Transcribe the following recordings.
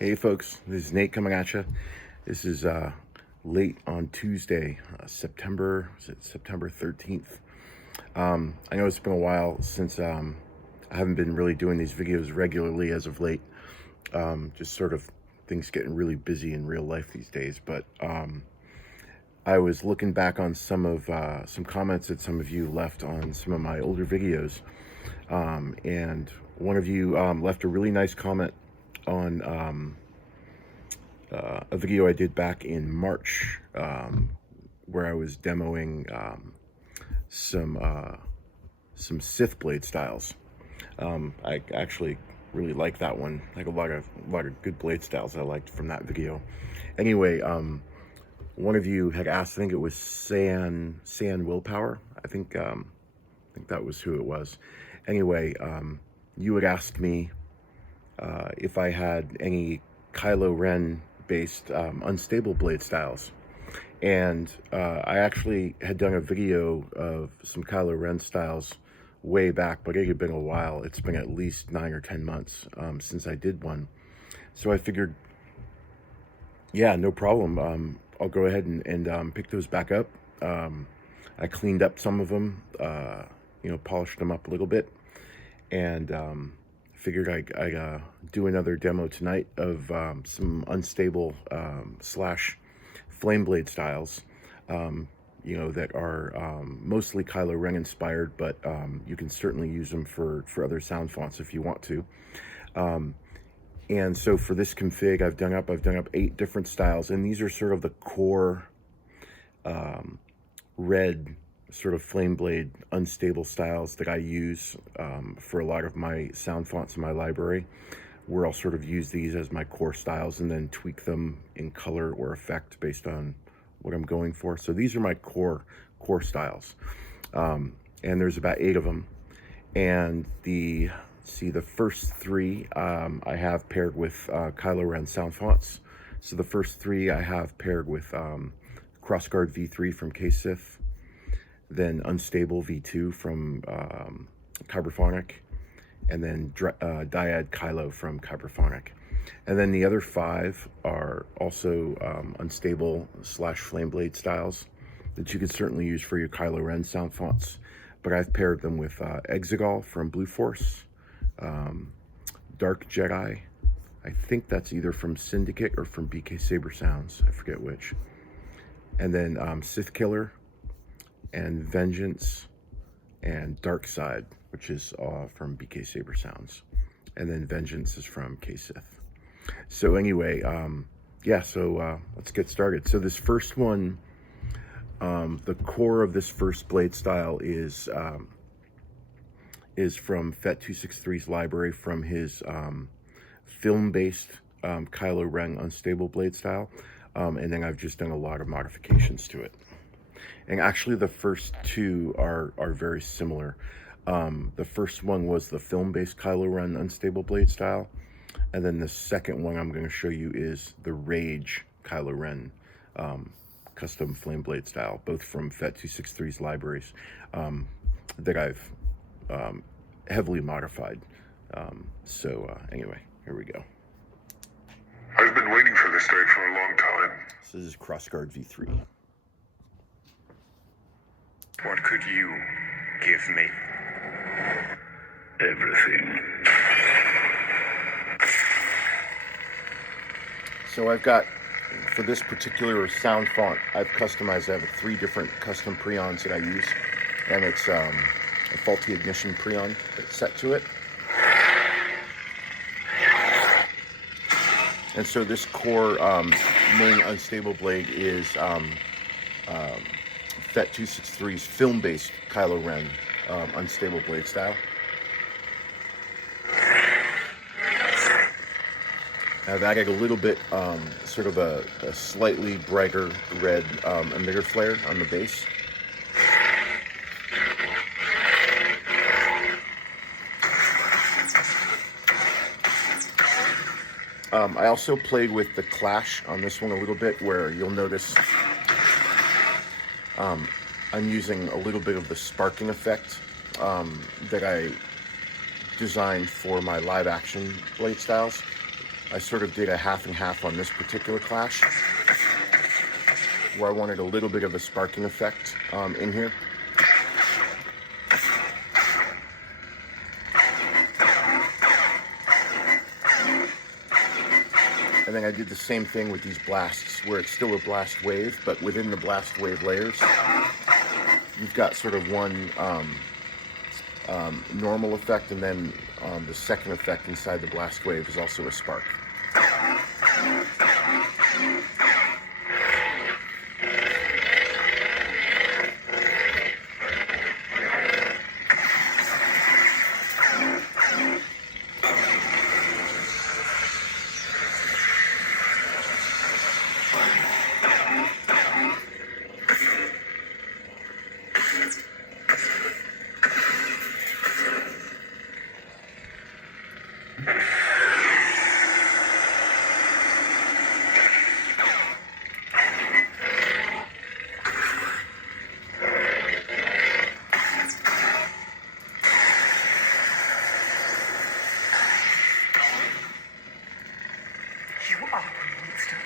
Hey folks, this is Nate coming at you. This is late on Tuesday, September 13th. I know it's been a while since I haven't been really doing these videos regularly as of late. Just sort of things getting really busy in real life these days. But I was looking back on some comments that some of you left on some of my older videos, and one of you left a really nice comment on a video I did back in March, where I was demoing some Sith blade styles. I actually really like that one. Like a lot of good blade styles I liked from that video. Anyway, one of you had asked, I think it was San Willpower. I think that was who it was. Anyway, you had asked me if I had any Kylo Ren based unstable blade styles, and I actually had done a video of some Kylo Ren styles way back, but it had been a while. It's been at least 9 or 10 months since I did one, so I figured, yeah, no problem. I'll go ahead and pick those back up. I cleaned up some of them, polished them up a little bit, and figured I'd do another demo tonight of some unstable slash FlameBlade styles, that are mostly Kylo Ren inspired, but you can certainly use them for other sound fonts if you want to. And so for this config, I've done up 8 different styles, and these are sort of the core red sort of FlameBlade unstable styles that I use for a lot of my sound fonts in my library, where I'll sort of use these as my core styles and then tweak them in color or effect based on what I'm going for. So these are my core styles, and there's about 8 of them. And the first 3 I have paired with Kylo Ren sound fonts. So the first 3 I have paired with Crossguard V3 from K-Sith, then Unstable V2 from Kyberphonic, and then Dyad Kylo from Kyberphonic. And then the other 5 are also unstable slash FlameBlade styles that you could certainly use for your Kylo Ren sound fonts. But I've paired them with Exegol from Blue Force, Dark Jedi, I think that's either from Syndicate or from BK Saber Sounds, I forget which. And then Sith Killer, and Vengeance, and Dark Side, which is from BK Saber Sounds, and then Vengeance is from K-Sith. So anyway, let's get started. So this first one, the core of this first blade style is from FET263's library, from his film-based Kylo Ren unstable blade style, and then I've just done a lot of modifications to it. And actually the first 2 are very similar. The first one was the film-based Kylo Ren unstable blade style, and then the second one I'm going to show you is the Rage Kylo Ren custom flame blade style, both from FET263's libraries, that I've heavily modified. Anyway, here we go. I've been waiting for this day for a long time. So this is Crossguard V3. What could you give me? Everything. So I've got, for this particular sound font, I've customized. I have 3 different custom preons that I use, and it's a faulty ignition preon that's set to it. And so this core main unstable blade is FET263's film-based Kylo Ren unstable blade style. I've added a little bit, sort of a slightly brighter red emitter flare on the base. I also played with the clash on this one a little bit, where you'll notice I'm using a little bit of the sparking effect that I designed for my live action blade styles. I sort of did a half and half on this particular clash, where I wanted a little bit of a sparking effect in here. And then I did the same thing with these blasts, where it's still a blast wave, but within the blast wave layers, you've got sort of one normal effect, and then the second effect inside the blast wave is also a spark. You are a monster.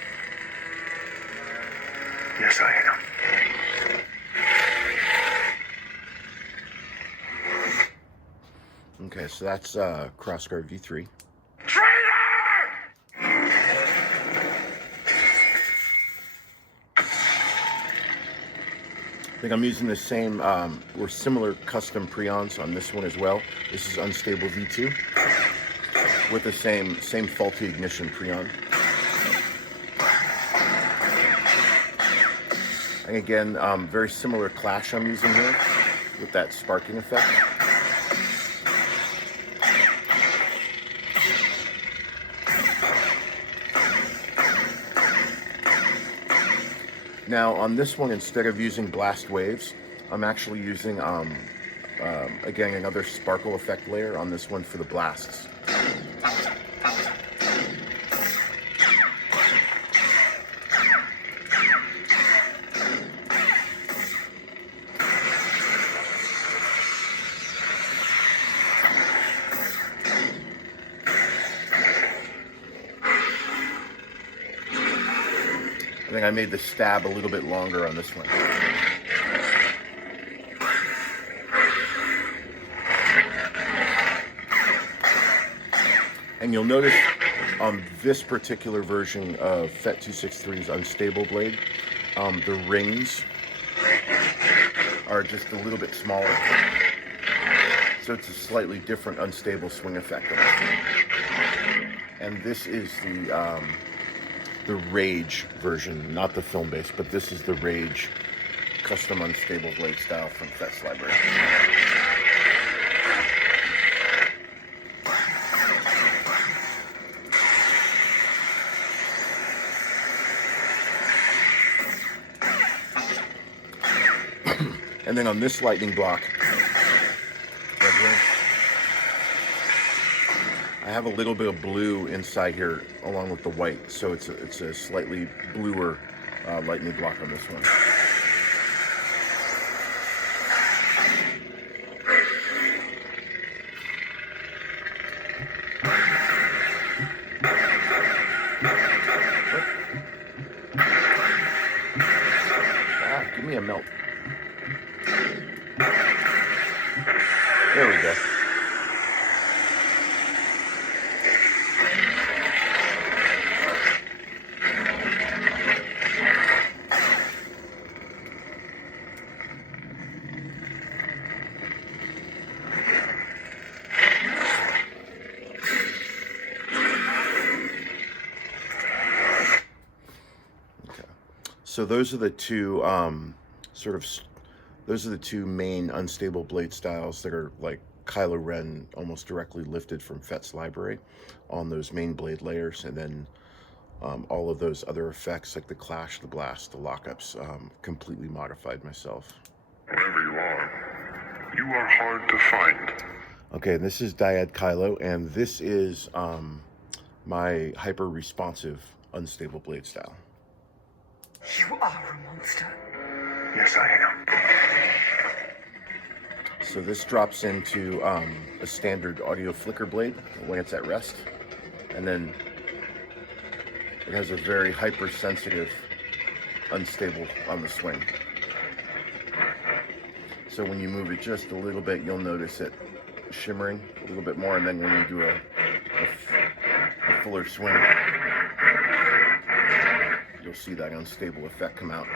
Yes, I am. Okay, so that's Crossguard V3. I think I'm using the same or similar custom preons on this one as well. This is Unstable V2 with the same faulty ignition preon. And again, very similar clash I'm using here with that sparking effect. Now on this one, instead of using blast waves, I'm actually using, again, another sparkle effect layer on this one for the blasts. I think I made the stab a little bit longer on this one. And you'll notice on this particular version of FET263's Unstable Blade, the rings are just a little bit smaller. So it's a slightly different unstable swing effect on this. And this is the Rage version, not the film base, but this is the Rage custom unstable blade style from FET's library. And then on this lightning block, right here, I have a little bit of blue inside here along with the white, so it's a slightly bluer lightning block on this one. Give me a melt. There we go. So those are the two those are the two main unstable blade styles that are like Kylo Ren, almost directly lifted from FET's library on those main blade layers, and then all of those other effects like the clash, the blast, the lockups, completely modified myself. Wherever you are hard to find. Okay, this is Dyad Kylo, and this is my hyper responsive unstable blade style. You are a monster. Yes, I am. So this drops into a standard audio flicker blade when it's at rest, and then it has a very hypersensitive unstable on the swing. So when you move it just a little bit, you'll notice it shimmering a little bit more, and then when you do a fuller swing, you'll see that unstable effect come out.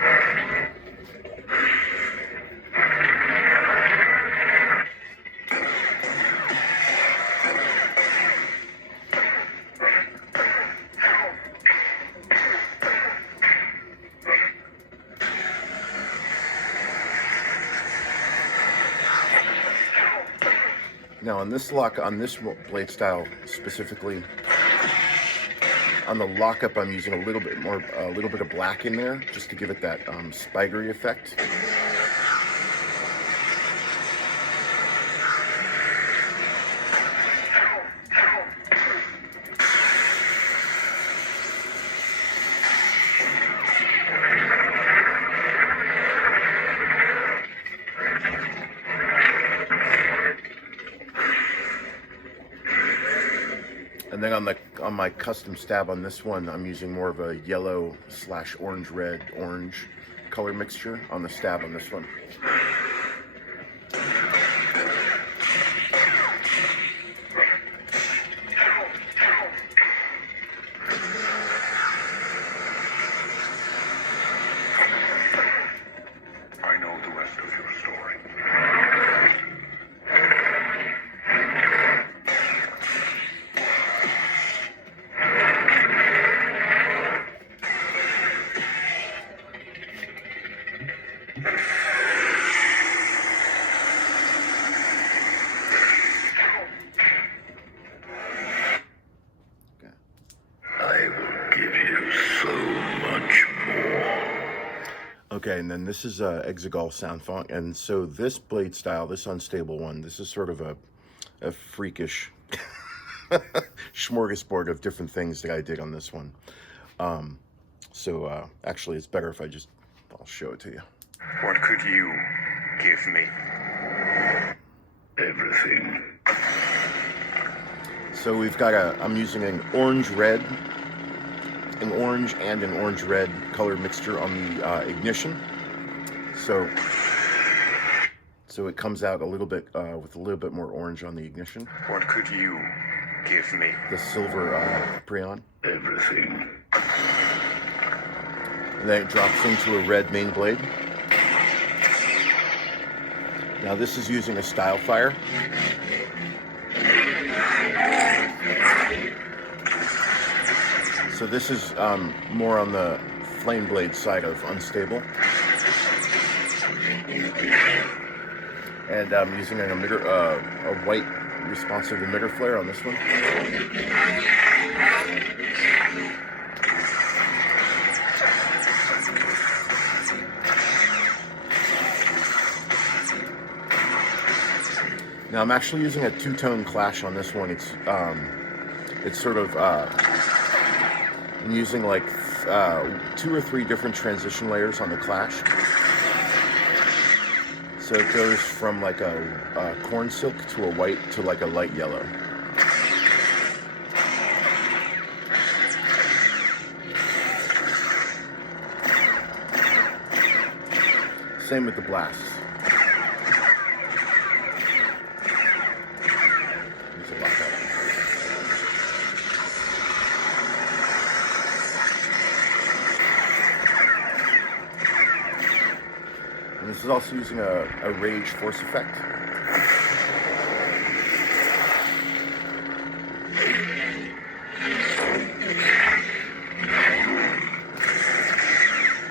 Now on this blade style specifically, on the lockup I'm using a little bit of black in there just to give it that spidery effect. And then on my custom stab on this one, I'm using more of a yellow / orange color mixture on the stab on this one. I know the rest of your story. I will give you so much more. Okay, and then this is Exegol sound font, and so this blade style, this unstable one, this is sort of a freakish smorgasbord of different things that I did on this one. Actually, it's better if I'll show it to you. What could you give me? Everything. So we've got I'm using an orange and an orange-red color mixture on the ignition. So it comes out a little bit with a little bit more orange on the ignition. What could you give me? The silver Prion. Everything. And then it drops into a red main blade. Now this is using a style fire. So this is more on the FlameBlade side of unstable. And I'm using a white responsive emitter flare on this one. Now I'm actually using a two-tone clash on this one. It's sort of I'm using like 2 or 3 different transition layers on the clash. So it goes from like a corn silk to a white to like a light yellow. Same with the blasts. There's a lot of that. And this is also using a rage force effect.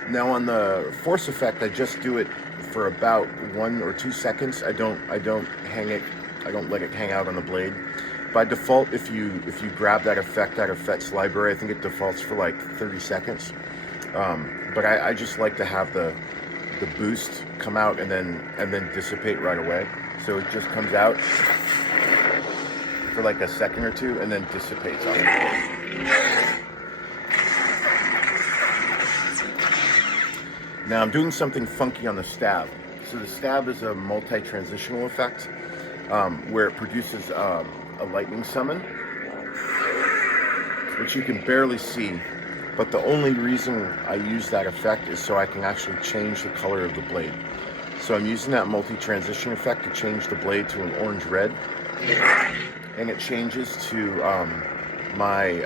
Now on the force effect, I just do it for about 1 or 2 seconds. I don't hang it. I don't let it hang out on the blade. By default, if you grab that effect out of FET's library, I think it defaults for like 30 seconds. But I just like to have the boost come out and then dissipate right away. So it just comes out for like a second or two and then dissipates off the blade. Now I'm doing something funky on the stab. So the stab is a multi-transitional effect where it produces a lightning summon, which you can barely see, But the only reason I use that effect is so I can actually change the color of the blade. So I'm using that multi-transition effect to change the blade to an orange-red, and it changes to my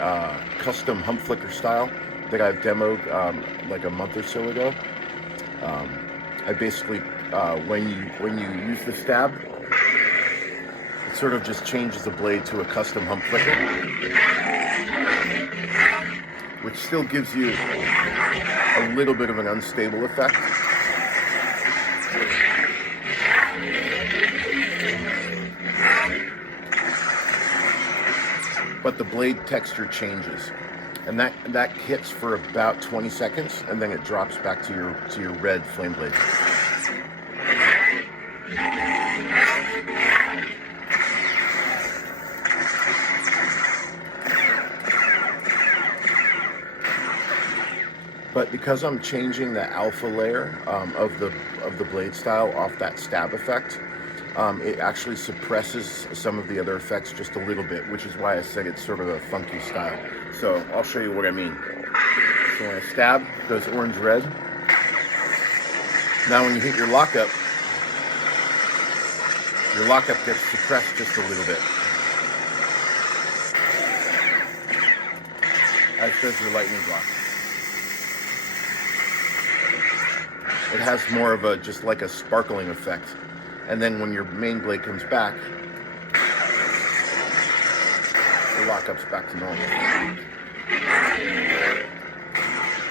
custom hump flicker style that I've demoed like a month or so ago. I basically, when you use the stab, it sort of just changes the blade to a custom hump flicker, which still gives you a little bit of an unstable effect. But the blade texture changes, and that hits for about 20 seconds, and then it drops back to your red FlameBlade. But because I'm changing the alpha layer of the blade style off that stab effect, it actually suppresses some of the other effects just a little bit, which is why I said it's sort of a funky style. So I'll show you what I mean. So when I stab, it goes orange-red. Now when you hit your lockup gets suppressed just a little bit, as does your lightning block. It has more of a, just like a sparkling effect. And then when your main blade comes back, the lockup's back to normal.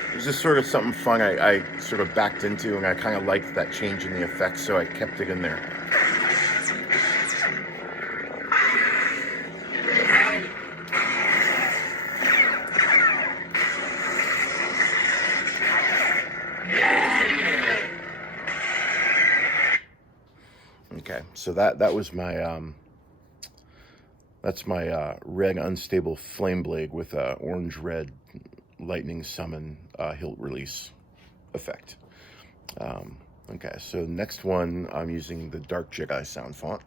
It was just sort of something fun I sort of backed into, and I kind of liked that change in the effects, so I kept it in there. Okay, so that was my that's my red unstable FlameBlade with a orange-red lightning summon hilt release effect. Okay, so next one I'm using the Dark Jedi sound font.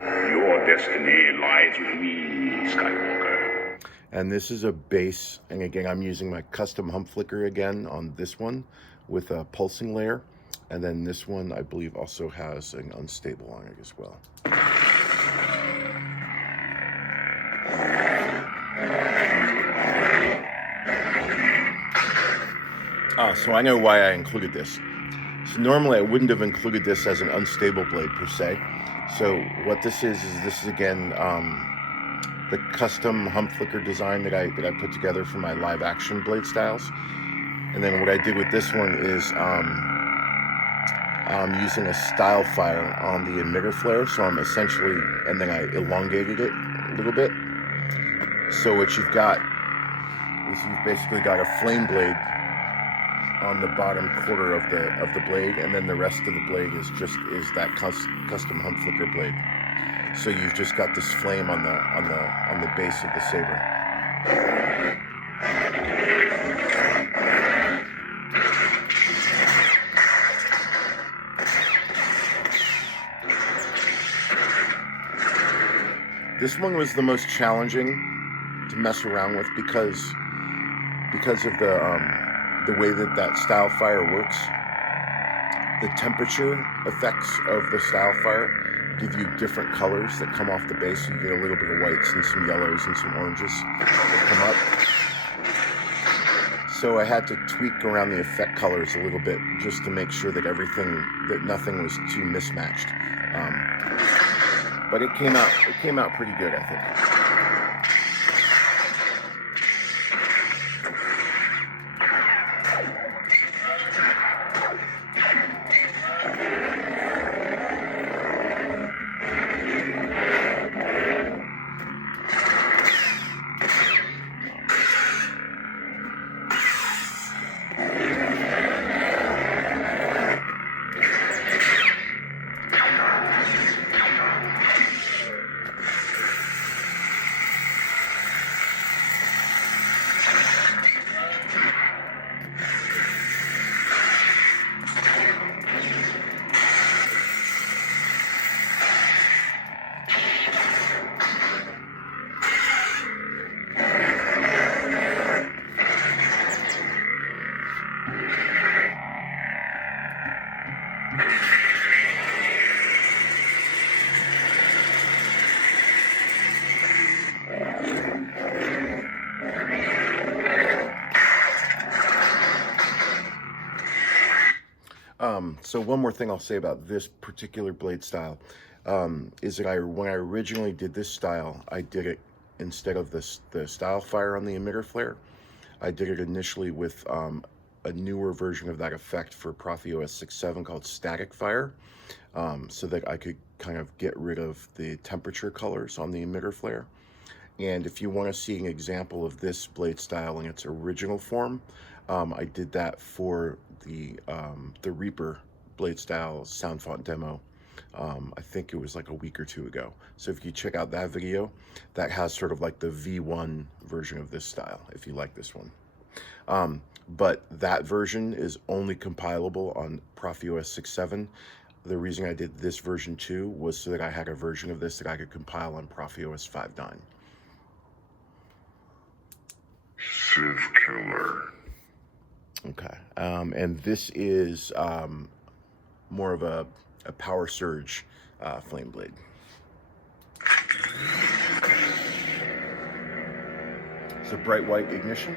Your destiny lies with me, Skywalker. And this is a base, and again I'm using my custom hump flicker again on this one with a pulsing layer. And then this one, I believe, also has an unstable on it as well. So I know why I included this. So normally I wouldn't have included this as an unstable blade per se. So what this is again the custom hump flicker design that I put together for my live action blade styles. And then what I did with this one is I'm using a style fire on the emitter flare, so I'm essentially, and then I elongated it a little bit. So what you've got is you've basically got a FlameBlade on the bottom quarter of the blade, and then the rest of the blade is that custom hump flicker blade. So you've just got this flame on the base of the saber. This one was the most challenging to mess around with because of the way that style fire works. The temperature effects of the style fire give you different colors that come off the base. You get a little bit of whites and some yellows and some oranges that come up. So I had to tweak around the effect colors a little bit just to make sure that nothing was too mismatched. But it came out pretty good, I think. So one more thing I'll say about this particular blade style is that when I originally did this style, I did it instead of the style fire on the emitter flare. I did it initially with a newer version of that effect for ProffieOS67 called static fire, so that I could kind of get rid of the temperature colors on the emitter flare. And if you want to see an example of this blade style in its original form, I did that for the Reaper blade style sound font demo. I think it was like a week or two ago. So if you check out that video, that has sort of like the V1 version of this style, if you like this one. But that version is only compilable on ProffieOS67. The reason I did this version too was so that I had a version of this that I could compile on ProffieOS59. Civ Killer. Okay, and this is more of a power surge FlameBlade. It's a bright white ignition.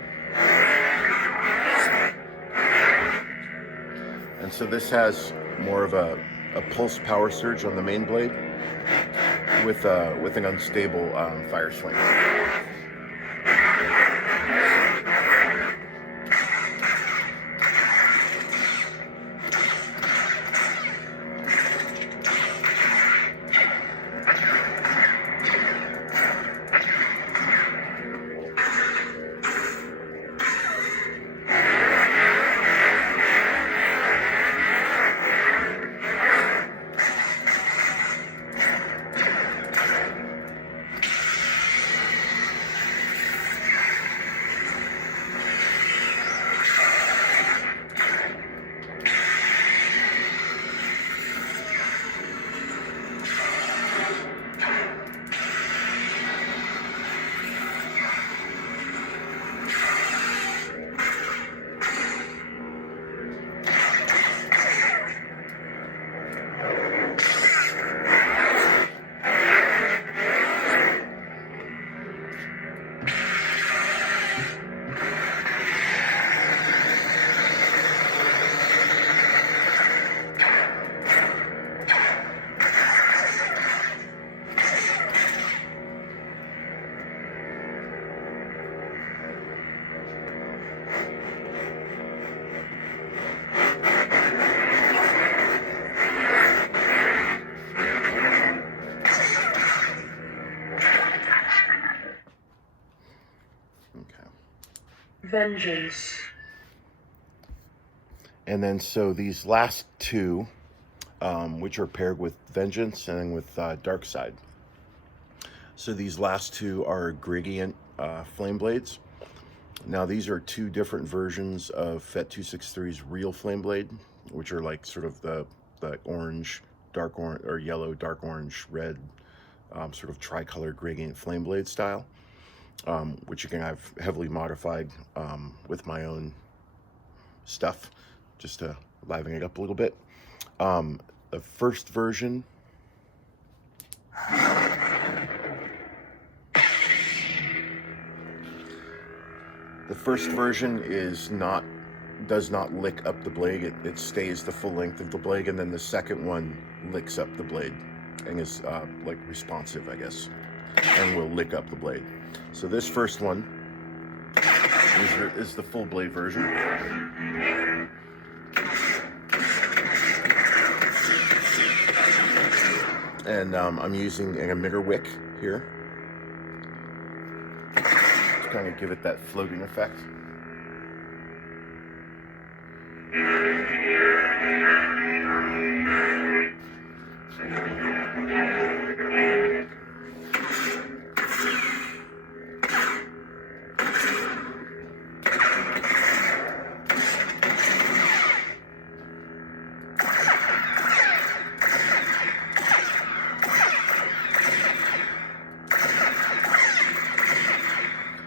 And so this has more of a pulse power surge on the main blade with an unstable fire swing. Vengeance. And then so these last two, which are paired with Vengeance and with Dark Side. So these last two are gradient FlameBlades. Now these are two different versions of FET263's real FlameBlade, which are like sort of the orange, dark orange, or yellow, dark orange, red, sort of tricolor gradient FlameBlade style. Which again I've heavily modified with my own stuff just to liven it up a little bit. The first version does not lick up the blade. It stays the full length of the blade, and then the second one licks up the blade and is like responsive, I guess, and will lick up the blade. So this first one is the full blade version. And I'm using an emitter wick here to kind of give it that floating effect.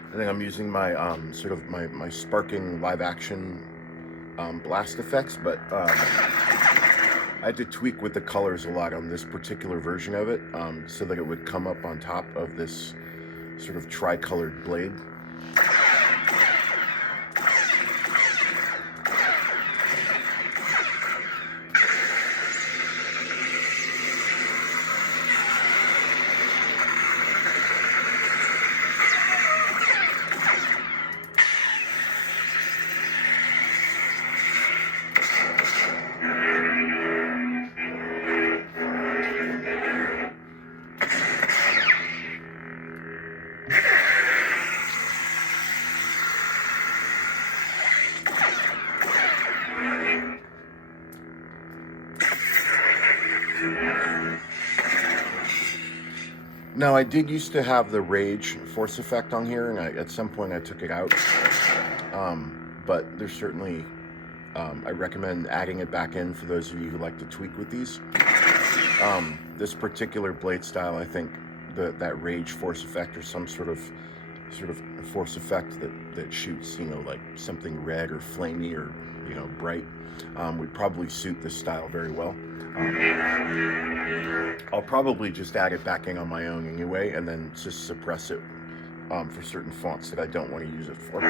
I think I'm using my sort of my sparking live action blast effects, but I had to tweak with the colors a lot on this particular version of it, so that it would come up on top of this sort of tri-colored blade. Now, I did used to have the Rage force effect on here, and at some point I took it out. But there's certainly, I recommend adding it back in for those of you who like to tweak with these. This particular blade style, I think that Rage force effect, or some sort of force effect that shoots, like something red or flamey or bright, would probably suit this style very well. I'll probably just add it back in on my own anyway, and then just suppress it for certain fonts that I don't want to use it for.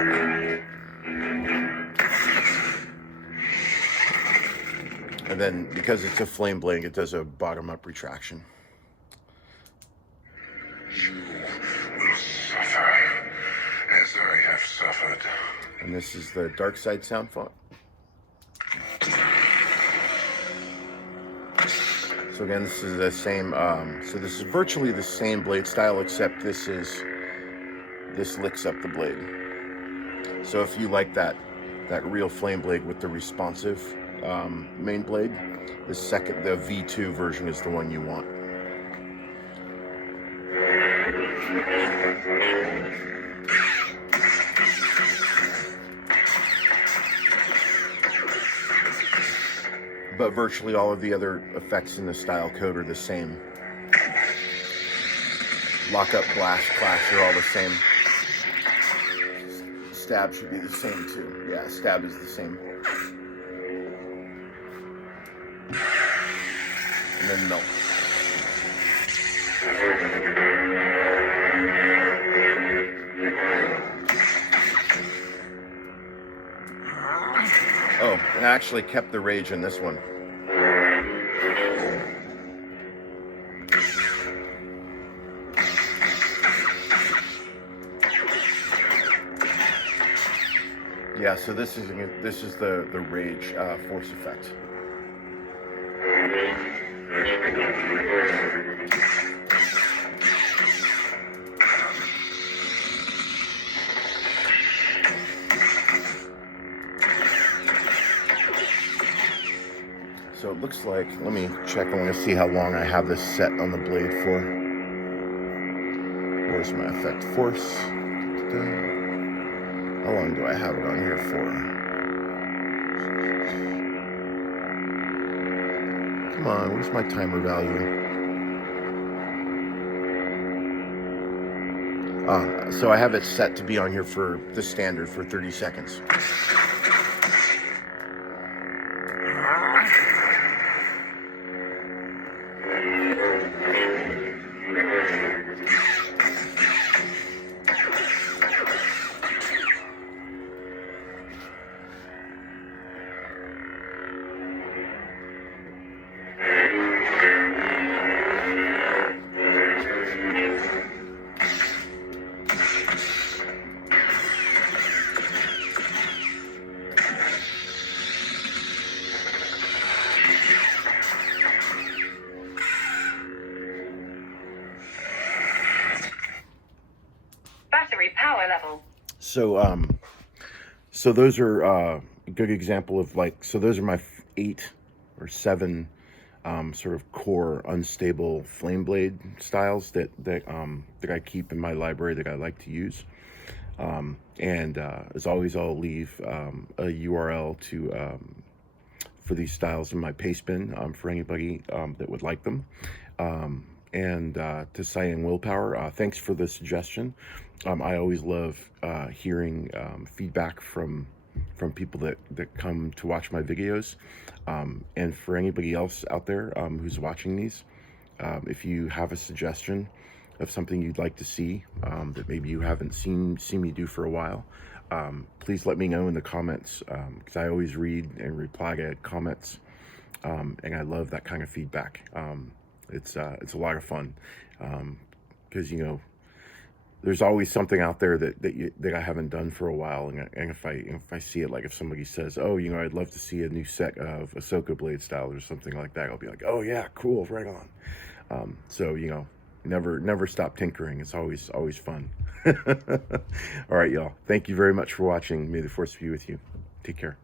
And then, because it's a FlameBlade, it does a bottom-up retraction. You will suffer as I have suffered. And this is the Dark Side sound font. So again, this is the same, so this is virtually the same blade style, except this licks up the blade. So if you like that real FlameBlade with the responsive main blade, the V2 version is the one you want. But virtually all of the other effects in the style code are the same. Lockup, blast, clash are all the same. Stab should be the same too. Yeah, stab is the same. And then melt. Oh, and I actually kept the Rage in this one. Yeah, so this is the Rage force effect. So it looks like, let me check, I want to see how long I have this set on the blade for. Where's my effect force? How long do I have it on here for? Come on, where's my timer value? So I have it set to be on here for the standard for 30 seconds. Battery power level. So those are a good example of so those are my 8 or 7 sort of core unstable FlameBlade styles that I keep in my library that I like to use. And as always, I'll leave a URL for these styles in my paste bin for anybody that would like them. And to Cyan Willpower, thanks for the suggestion. I always love hearing feedback from people that come to watch my videos. And for anybody else out there who's watching these, if you have a suggestion of something you'd like to see that maybe you haven't seen me do for a while, please let me know in the comments, because I always read and reply to comments, and I love that kind of feedback. It's a lot of fun, because there's always something out there that I haven't done for a while, and if I see it, like if somebody says, oh, I'd love to see a new set of Ahsoka blade styles or something like that, I'll be like, oh yeah, cool, right on. So never stop tinkering. It's always fun. All right, y'all. Thank you very much for watching. May the Force be with you. Take care.